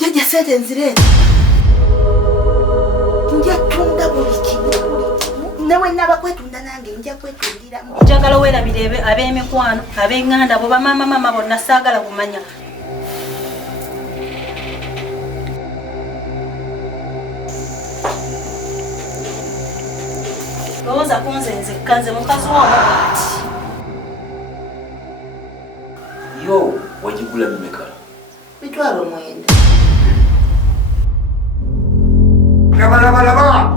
Jajja sente nzire. Nja tunda buli kimu. Nawe naba kwetunda nange nja kwetundiramu. Njagala weerabire ab'emikwano, ab'enganda bo bamama bonna saagala kumanya. Lowooza kunzenze kanze mukazi w'omugati. Yo, wagigula mmeka? Mitwalo 9.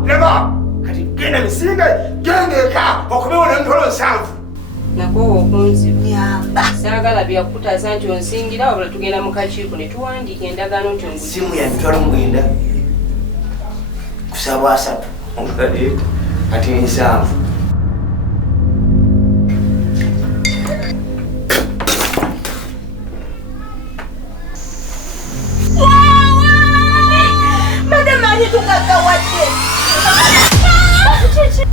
Laba! Kati genda misinga gengeka okubeera ntolo 7. Nakwo okunzibu. Nyamba. Saagala byakutaasa nti onsingira wabula tugenda mu kakiiko ne tuwandiika endagaano nti onguzi. Simu ya mitwalo 9 kusaba 3 ati 7. Madam ali tukakawadde.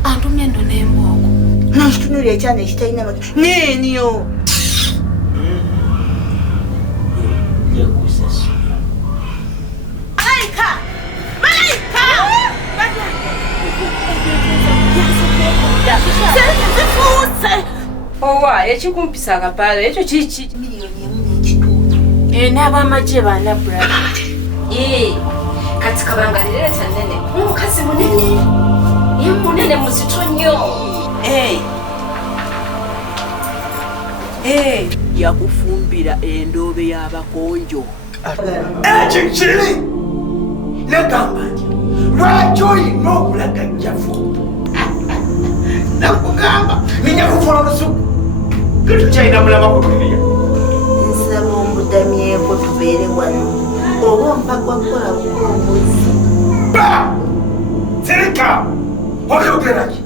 Antumye ndo n'embogo. Nkitunulira ekyana ekitalina magi. Neenyo. Owa, ekikumpisa akapaalo ekyo kiki? Miliyoni 4 n'ekitundu. N'abamagye bana brother. Kati kabangalireta nene. Omukazi munene. Ye munene muzito nnyo. Yakufumbira endobe y'abakonjo. Ekikiri negamba nti lwaki olina obulagajjavu nakugamba ninja kufuula olusuku getukyalina mulama kutulia Nsaba omudamyeko tubeere wano. Oba mpagwa kukola bukombozi. Sirika olyogeraki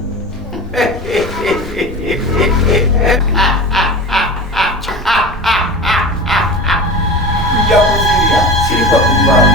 nja kuzirya sirika kumbaawo